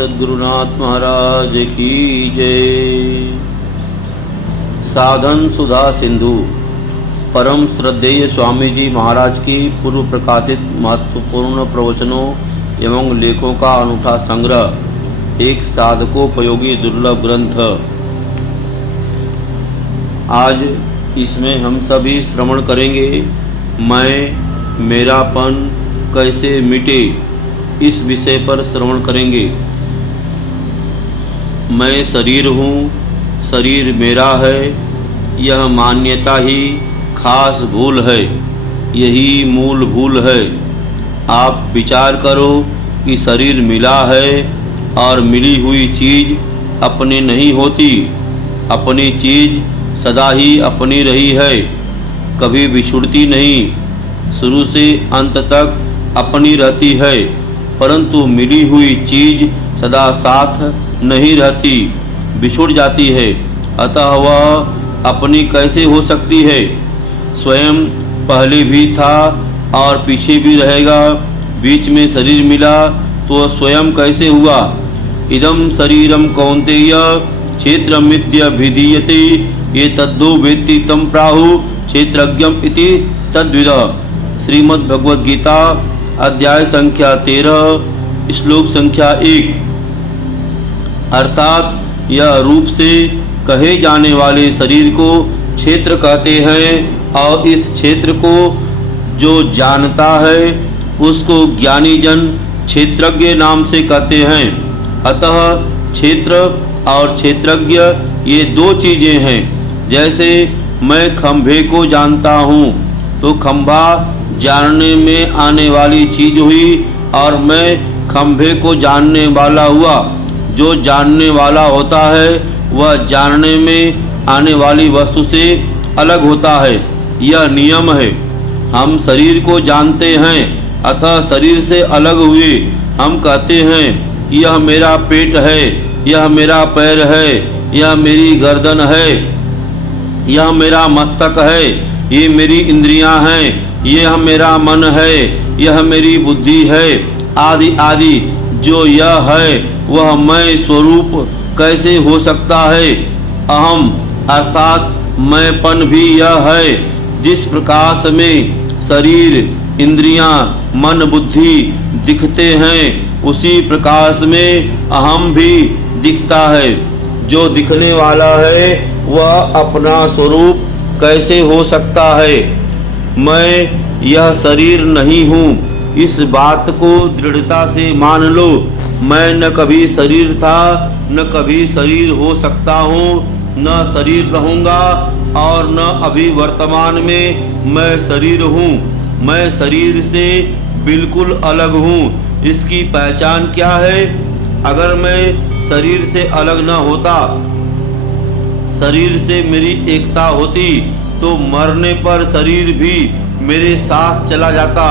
सद्गुरुनाथ महाराज की जय। साधन सुधा सिंधु परम श्रद्धेय स्वामी जी महाराज की पूर्व प्रकाशित महत्वपूर्ण प्रवचनों एवं लेखों का अनूठा संग्रह, एक साधकोपयोगी दुर्लभ ग्रंथ। आज इसमें हम सभी श्रवण करेंगे मैं मेरापन कैसे मिटे, इस विषय पर श्रवण करेंगे। मैं शरीर हूँ, शरीर मेरा है, यह मान्यता ही खास भूल है, यही मूल भूल है। आप विचार करो कि शरीर मिला है और मिली हुई चीज़ अपनी नहीं होती। अपनी चीज़ सदा ही अपनी रही है, कभी बिछुड़ती नहीं, शुरू से अंत तक अपनी रहती है। परंतु मिली हुई चीज़ सदा साथ नहीं रहती, बिछुड़ जाती है। अतः वह अपनी कैसे हो सकती है? स्वयं पहले भी था और पीछे भी रहेगा। बीच में शरीर मिला तो स्वयं कैसे हुआ? इदं शरीरम कौन्तेय क्षेत्रमित्यभिधीयते ये तद्दो वेत्ति तम प्राहु क्षेत्रज्ञम इति तद्विदः। श्रीमद् भगवद गीता अध्याय संख्या 13 श्लोक संख्या 1। अर्थात यह रूप से कहे जाने वाले शरीर को क्षेत्र कहते हैं और इस क्षेत्र को जो जानता है उसको ज्ञानी जन क्षेत्रज्ञ नाम से कहते हैं। अतः क्षेत्र और क्षेत्रज्ञ ये दो चीज़ें हैं। जैसे मैं खंभे को जानता हूँ तो खंभा जानने में आने वाली चीज़ हुई और मैं खंभे को जानने वाला हुआ। जो जानने वाला होता है वह जानने में आने वाली वस्तु से अलग होता है, यह नियम है। हम शरीर को जानते हैं अतः शरीर से अलग हुए। हम कहते हैं कि यह मेरा पेट है, यह मेरा पैर है, यह मेरी गर्दन है, यह मेरा मस्तक है, ये मेरी इंद्रियां हैं, यह मेरा मन है, यह मेरी बुद्धि है, आदि आदि। जो यह है वह मैं स्वरूप कैसे हो सकता है? अहम अर्थात मैंपन भी यह है। जिस प्रकाश में शरीर, इंद्रियां, मन, बुद्धि दिखते हैं उसी प्रकाश में अहम भी दिखता है। जो दिखने वाला है वह अपना स्वरूप कैसे हो सकता है? मैं यह शरीर नहीं हूँ, इस बात को दृढ़ता से मान लो। मैं न कभी शरीर था न कभी शरीर हो सकता हूँ, न शरीर रहूँगा और न अभी वर्तमान में मैं शरीर हूँ। मैं शरीर से बिल्कुल अलग हूँ। इसकी पहचान क्या है? अगर मैं शरीर से अलग न होता, शरीर से मेरी एकता होती तो मरने पर शरीर भी मेरे साथ चला जाता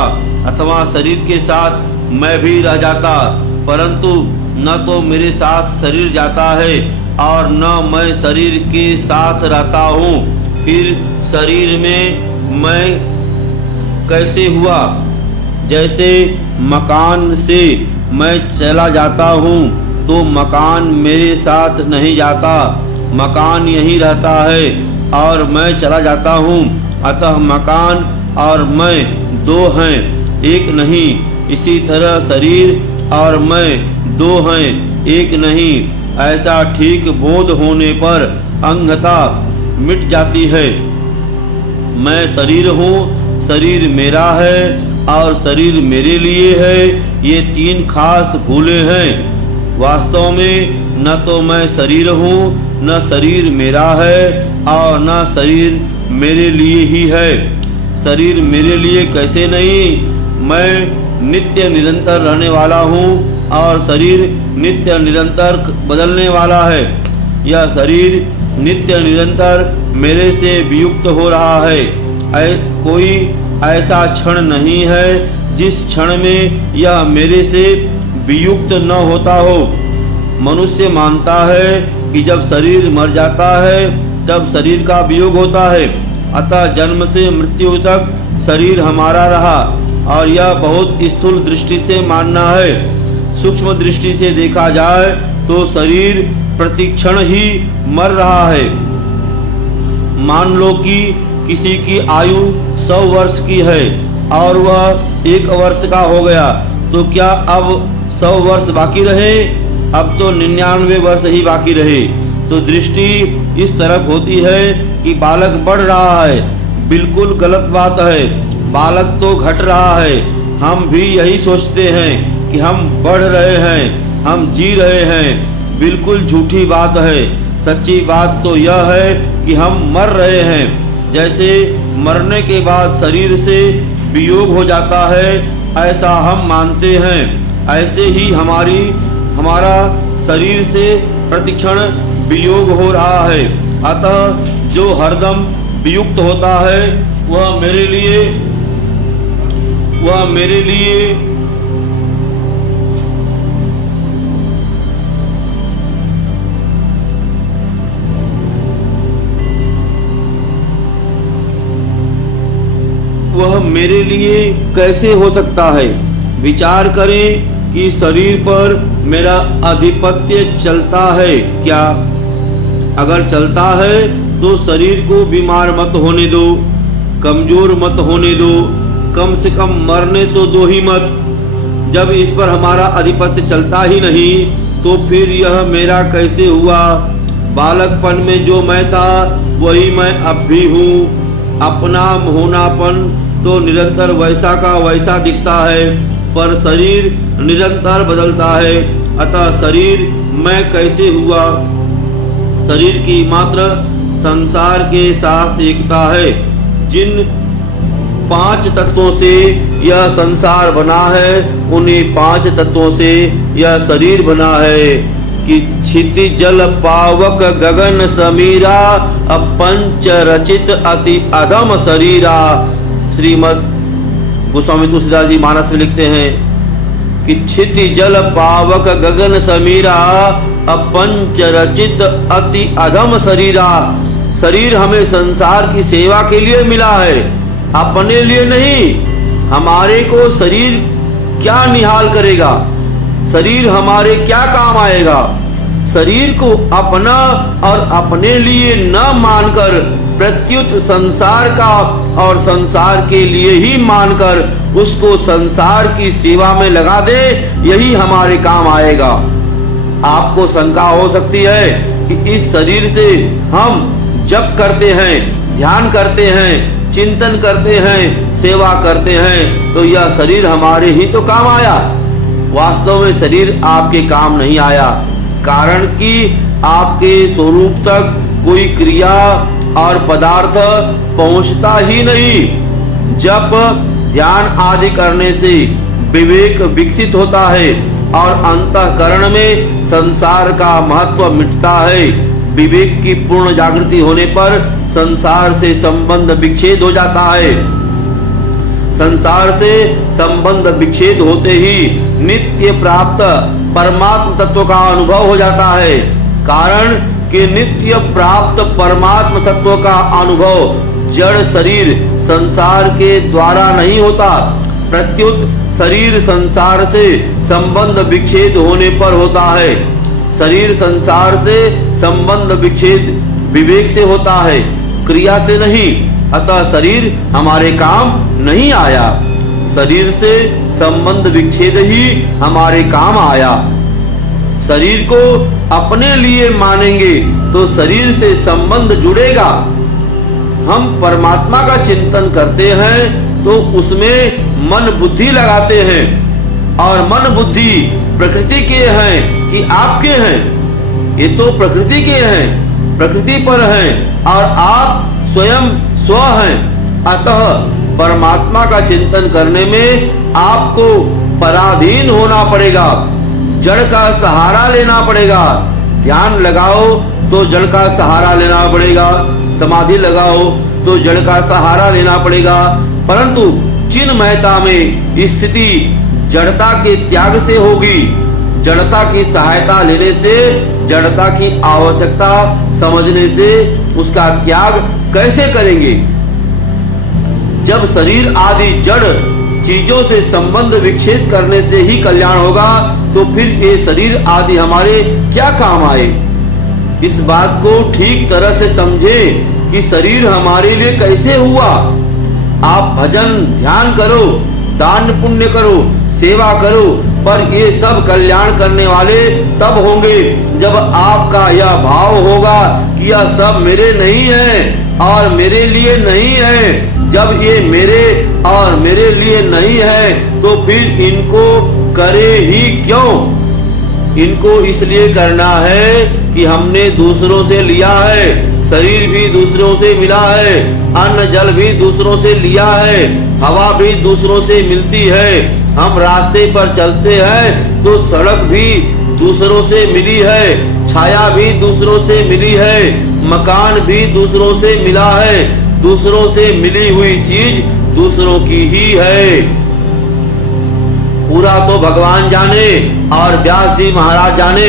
अथवा शरीर के साथ मैं भी रह जाता। परंतु न तो मेरे साथ शरीर जाता है और न मैं शरीर के साथ रहता हूँ। फिर शरीर में मैं कैसे हुआ? जैसे मकान से मैं चला जाता हूँ तो मकान मेरे साथ नहीं जाता, मकान यहीं रहता है और मैं चला जाता हूँ। अतः मकान और मैं दो हैं, एक नहीं। इसी तरह शरीर और मैं दो हैं, एक नहीं। ऐसा ठीक बोध होने पर अंगता मिट जाती है। मैं शरीर हूँ, शरीर मेरा है और शरीर मेरे लिए है, ये तीन खास भूलें हैं। वास्तव में न तो मैं शरीर हूँ, न शरीर मेरा है और न शरीर मेरे लिए ही है। शरीर मेरे लिए कैसे नहीं? मैं नित्य निरंतर रहने वाला हूँ और शरीर नित्य निरंतर बदलने वाला है। यह शरीर नित्य निरंतर मेरे से वियुक्त हो रहा है। कोई ऐसा क्षण नहीं है जिस क्षण में यह मेरे से वियुक्त न होता हो। मनुष्य मानता है कि जब शरीर मर जाता है तब शरीर का वियोग होता है। अतः जन्म से मृत्यु तक शरीर हमारा रहा और यह बहुत स्थूल दृष्टि से मानना है। सूक्ष्म दृष्टि से देखा जाए तो शरीर प्रतिक्षण ही मर रहा है। मान लो कि किसी की आयु 100 वर्ष की है और वह 1 वर्ष का हो गया, तो क्या अब 100 वर्ष बाकी रहे? अब तो 99 वर्ष ही बाकी रहे। तो दृष्टि इस तरफ होती है कि बालक बढ़ रहा है, बिल्कुल गलत बात है। बालक तो घट रहा है। हम भी यही सोचते हैं कि हम बढ़ रहे हैं, हम जी रहे हैं। बिल्कुल झूठी बात है। सच्ची बात तो यह है कि हम मर रहे हैं। जैसे मरने के बाद शरीर से वियोग हो जाता है, ऐसा हम मानते हैं। ऐसे ही हमारा शरीर से प्रतिक्षण वियोग हो रहा है। अतः जो हरदम वियुक्त होता है वह मेरे लिए कैसे हो सकता है? विचार करें कि शरीर पर मेरा आधिपत्य चलता है क्या? अगर चलता है तो शरीर को बीमार मत होने दो, कमजोर मत होने दो, कम से कम मरने तो दो ही मत। जब इस पर हमारा आधिपत्य चलता ही नहीं तो फिर यह मेरा कैसे हुआ? बालकपन में जो मैं था वही मैं अब भी हूँ। अपना होनापन तो निरंतर वैसा का वैसा दिखता है, पर शरीर निरंतर बदलता है। अतः शरीर मैं कैसे हुआ? शरीर की मात्र संसार के साथ एकता है। जिन 5 तत्वों से यह संसार बना है, उन्हीं 5 तत्वों से यह शरीर बना है। कि क्षिति जल पावक गगन समीरा, अपंच रचित अति अधम शरीरा। श्रीमद् गोस्वामी तुलसीदास जी मानस में लिखते हैं कि क्षिति जल पावक गगन समीरा, अपंच रचित अति अधम शरीरा। शरीर हमें संसार की सेवा के लिए मिला है, अपने लिए नहीं। हमारे को शरीर क्या निहाल करेगा? शरीर हमारे क्या काम आएगा? शरीर को अपना और अपने लिए न मानकर प्रत्युत संसार का और संसार के लिए ही मानकर उसको संसार की सेवा में लगा दे, यही हमारे काम आएगा। आपको शंका हो सकती है कि इस शरीर से हम जप करते हैं, ध्यान करते हैं, चिंतन करते हैं, सेवा करते हैं, तो यह शरीर हमारे ही तो काम आया। वास्तव में शरीर आपके काम नहीं आया, कारण कि आपके स्वरूप तक कोई क्रिया और पदार्थ पहुंचता ही नहीं। जब ध्यान आदि करने से विवेक विकसित होता है और अंतःकरण में संसार का महत्व मिटता है। विवेक की पूर्ण जागृति होने पर संसार से संबंध विच्छेद हो जाता है। संसार से संबंध विच्छेद होते ही नित्य प्राप्त परमात्म तत्व का अनुभव हो जाता है। कारण कि नित्य प्राप्त परमात्म तत्व का अनुभव जड़ शरीर संसार के द्वारा नहीं होता, प्रत्युत शरीर संसार से संबंध विच्छेद होने पर होता है। शरीर संसार से संबंध विच्छेद विवेक से होता है, क्रिया से नहीं। अतः शरीर हमारे काम नहीं आया, शरीर से संबंध विच्छेद ही हमारे काम आया। शरीर को अपने लिए मानेंगे तो शरीर से संबंध जुड़ेगा। हम परमात्मा का चिंतन करते हैं तो उसमें मन बुद्धि लगाते हैं, और मन बुद्धि प्रकृति के हैं कि आपके हैं? ये तो प्रकृति के हैं, प्रकृति पर हैं, और आप स्वयं स्व हैं। अतः परमात्मा का चिंतन करने में आपको पराधीन होना पड़ेगा, जड़ का सहारा लेना पड़ेगा। ध्यान लगाओ तो जड़ का सहारा लेना पड़ेगा, समाधि लगाओ तो जड़ का सहारा लेना पड़ेगा। परंतु चिन्मयता में स्थिति जड़ता के त्याग से होगी। जड़ता की सहायता लेने से, जड़ता की आवश्यकता समझने से उसका त्याग कैसे करेंगे? जब शरीर आदि जड़ चीजों से संबंध विच्छेद करने से ही कल्याण होगा, तो फिर ये शरीर आदि हमारे क्या काम आए। इस बात को ठीक तरह से समझें कि शरीर हमारे लिए कैसे हुआ। आप भजन ध्यान करो, दान पुण्य करो, सेवा करो, पर ये सब कल्याण करने वाले तब होंगे जब आपका यह भाव होगा कि यह सब मेरे नहीं है और मेरे लिए नहीं है। जब ये मेरे और मेरे लिए नहीं है तो फिर इनको करे ही क्यों। इनको इसलिए करना है कि हमने दूसरों से लिया है, शरीर भी दूसरों से मिला है, अन्न जल भी दूसरों से लिया है, हवा भी दूसरों से मिलती है। हम रास्ते पर चलते हैं तो सड़क भी दूसरों से मिली है, छाया भी दूसरों से मिली है, मकान भी दूसरों से मिला है। दूसरों से मिली हुई चीज दूसरों की ही है। पूरा तो भगवान जाने और व्यास जी महाराज जाने,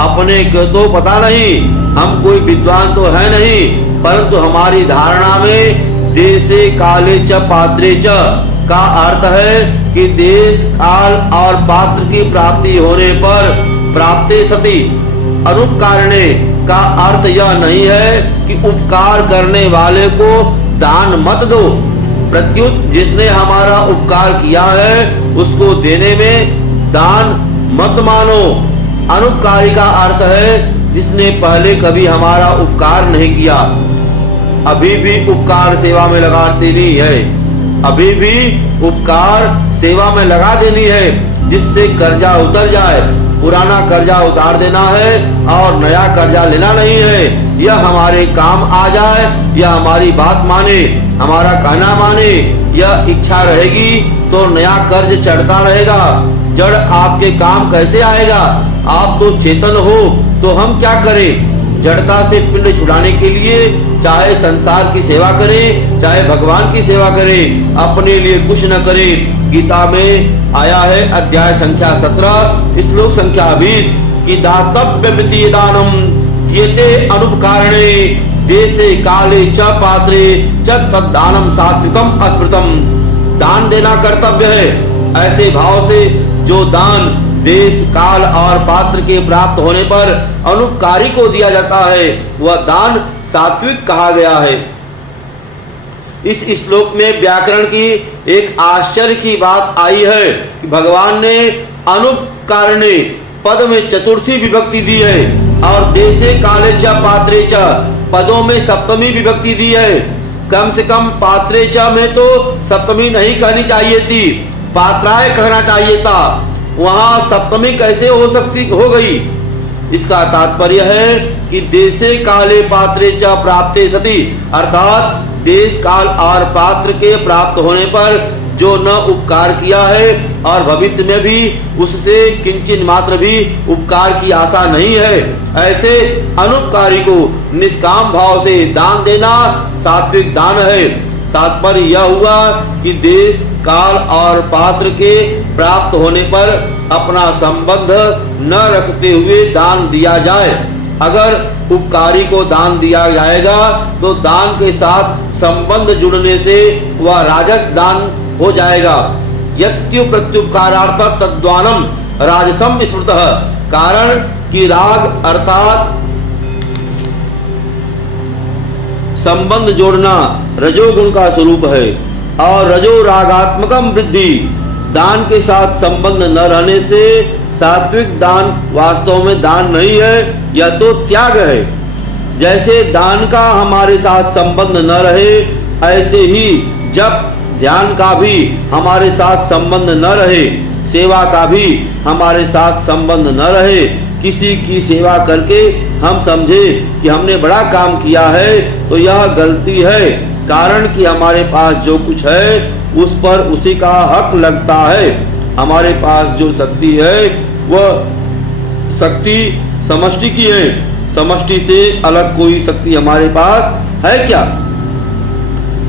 अपने को तो पता नहीं। हम कोई विद्वान तो है नहीं, परंतु हमारी धारणा में देशे काले च पात्रे च का अर्थ है कि देश काल और पात्र की प्राप्ति होने पर प्राप्ते सति अनुपकारणे का अर्थ यह नहीं है कि उपकार करने वाले को दान मत दो, प्रत्युत जिसने हमारा उपकार किया है उसको देने में दान मत मानो। अनुपकारी का अर्थ है जिसने पहले कभी हमारा उपकार नहीं किया, अभी भी उपकार सेवा में लगा देनी है, अभी भी उपकार सेवा में लगा देनी है, जिससे कर्जा उतर जाए। पुराना कर्जा उतार देना है और नया कर्जा लेना नहीं है। यह हमारे काम आ जाए, यह हमारी बात माने, हमारा कहना माने, यह इच्छा रहेगी तो नया कर्ज चढ़ता रहेगा। जड़ आपके काम कैसे आएगा। आप तो चेतन हो, तो हम क्या करें। जड़ता से पिंड छुड़ाने के लिए चाहे संसार की सेवा करें, चाहे भगवान की सेवा करें, अपने लिए कुछ न करें। गीता में आया है अध्याय संख्या 17 श्लोक संख्या 20 कि दातव्य दानम येते अनुपकारणे देशे काले च पात्रे च तद्दानम सात्विकम अस्मृतम। दान देना कर्तव्य है, ऐसे भाव से जो दान देश काल और पात्र के प्राप्त होने पर अनुपकारी को दिया जाता है वह दान सात्विक कहा गया है। इस श्लोक में व्याकरण की एक आश्चर्य की बात आई है कि भगवान ने अनुपकारणे पद में चतुर्थी विभक्ति दी है और देशे काले च पात्रे च पदों में सप्तमी विभक्ति दी है। कम से कम पात्रे च में तो सप्तमी नहीं कहनी चाहिए थी, पात्राय कहना चाहिए था। वहां सप्तमी कैसे हो गई। इसका तात्पर्य है कि देशे काले पात्रे च प्राप्ते सति, अर्थात देश काल और पात्र के प्राप्त होने पर जो न उपकार किया है और भविष्य में भी उससे किंचित मात्र भी उपकार की आशा नहीं है, ऐसे अनुपकारी को निष्काम भाव से दान देना सात्विक दान है। तात्पर्य यह हुआ कि देश काल और पात्र के प्राप्त होने पर अपना संबंध न रखते हुए दान दिया जाए। अगर उपकारी को दान दिया जाएगा तो दान के साथ संबंध जुड़ने से वह राजस दान हो जाएगा। यत्यु प्रत्युपकारार्थ तद्दानम राजसम स्मृतः, कारण कि राग अर्थात संबंध जोड़ना रजोगुण का स्वरूप है और रजो रागात्मकम वृद्धि। दान के साथ संबंध न रहने से सात्विक दान वास्तव में दान नहीं है, यह तो त्याग है। जैसे दान का हमारे साथ संबंध न रहे, ऐसे ही जब ध्यान का भी हमारे साथ संबंध न रहे, सेवा का भी हमारे साथ संबंध न रहे, किसी की सेवा करके हम समझे कि हमने बड़ा काम किया है तो यह गलती है। कारण कि हमारे पास जो कुछ है उस पर उसी का हक लगता है। हमारे पास जो शक्ति है वह शक्ति समष्टि की है, समष्टि से अलग कोई शक्ति हमारे पास है क्या।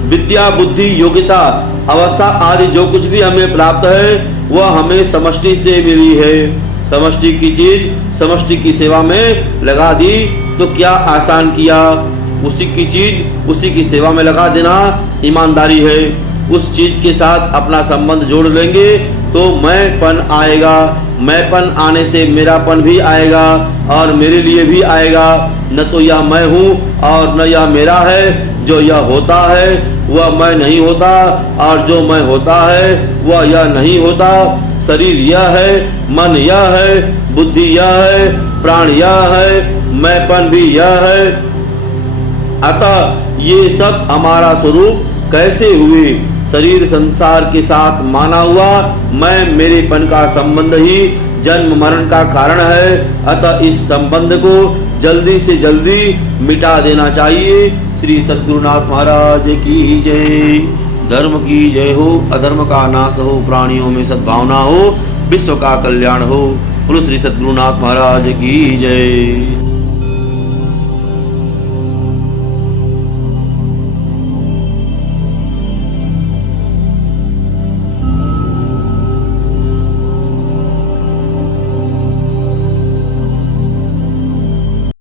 विद्या बुद्धि योग्यता अवस्था आदि जो कुछ भी हमें प्राप्त है वह हमें समष्टि से मिली है। समष्टि की चीज समष्टि की सेवा में लगा दी तो क्या आसान किया। उसी की चीज उसी की सेवा में लगा देना ईमानदारी है। उस चीज के साथ अपना संबंध जोड़ लेंगे तो मैंपन आएगा। मैंपन आने से मेरापन भी आएगा और मेरे लिए भी आएगा। न तो यह मैं हूँ और न यह मेरा है। जो यह होता है वह मैं नहीं होता और जो मैं होता है वह यह नहीं होता। शरीर यह है, मन यह है, बुद्धि यह है, प्राण यह है, मैंपन भी यह है। अतः ये सब हमारा स्वरूप कैसे हुए? शरीर संसार के साथ माना हुआ मैं मेरेपन का संबंध ही जन्म मरण का कारण है। अतः इस संबंध को जल्दी से जल्दी मिटा देना चाहिए। श्री सद्गुरुनाथ महाराज की जय। धर्म की जय हो, अधर्म का नाश हो, प्राणियों में सद्भावना हो, विश्व का कल्याण हो। बोलो श्री सद्गुरुनाथ महाराज की जय।